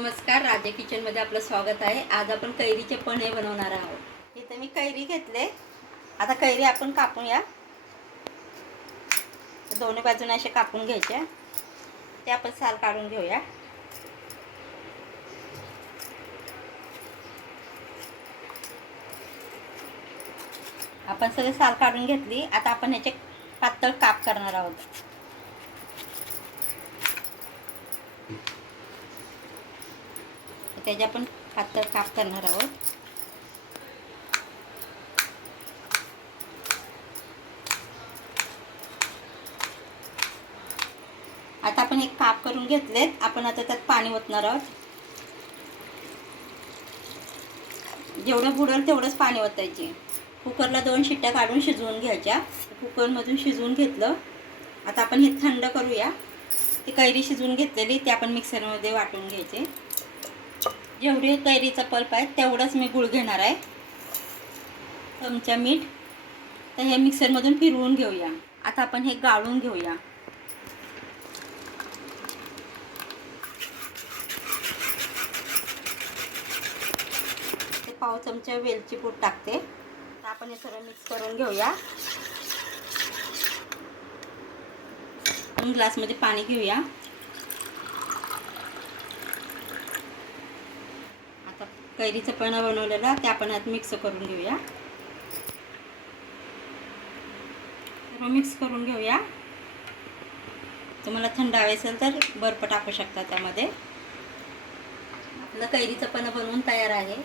नमस्कार माझ्या किचनमध्ये आपलं स्वागत आहे. आज आपण कैरीचे पणे बनवणार आहोत. इथे मी कैरी घेतले. आता कैरी आपण कापूया. दोन्ही बाजूने असे कापून घ्यायच्या ते आपण साल काढून घेऊया. आपण सगळे साल काढून घेतली. आता आपण ह्याचे पातळ काप करणार आहोत. त्याच्या आपण पातळ काप करणार आहोत. आता आपण एक काप करून घेतलेत. आपण आता त्यात पाणी ओतणार आहोत. जेवढं बुडेल तेवढंच पाणी ओतायचे. कुकरला दोन शिट्ट्या काढून शिजवून घ्यायच्या. कुकरमधून शिजवून घेतलं. आता आपण हे थंड करूया. ती कैरी शिजवून घेतलेली ते आपण मिक्सरमध्ये वाटून घ्यायचे. जेवढी कैरीचा पल्प आहे तेवढंच मी गुळ घेणार आहे. चमचा मीठ. तर हे मिक्सरमधून फिरवून घेऊया. आता आपण हे गाळून घेऊया. ते पाव चमचा वेलची पूड टाकते. आपण हे सगळं मिक्स करून घेऊया. ग्लासमध्ये पाणी घेऊया आता कैरीचा पण बनवलेला ते आपण आत मिक्स करून घेऊया. सर्व मिक्स करून घेऊया. तुम्हाला थंड हवे असेल तर बर्फ टाकू शकता त्यामध्ये. आपलं कैरीचं पण बनवून तयार आहे.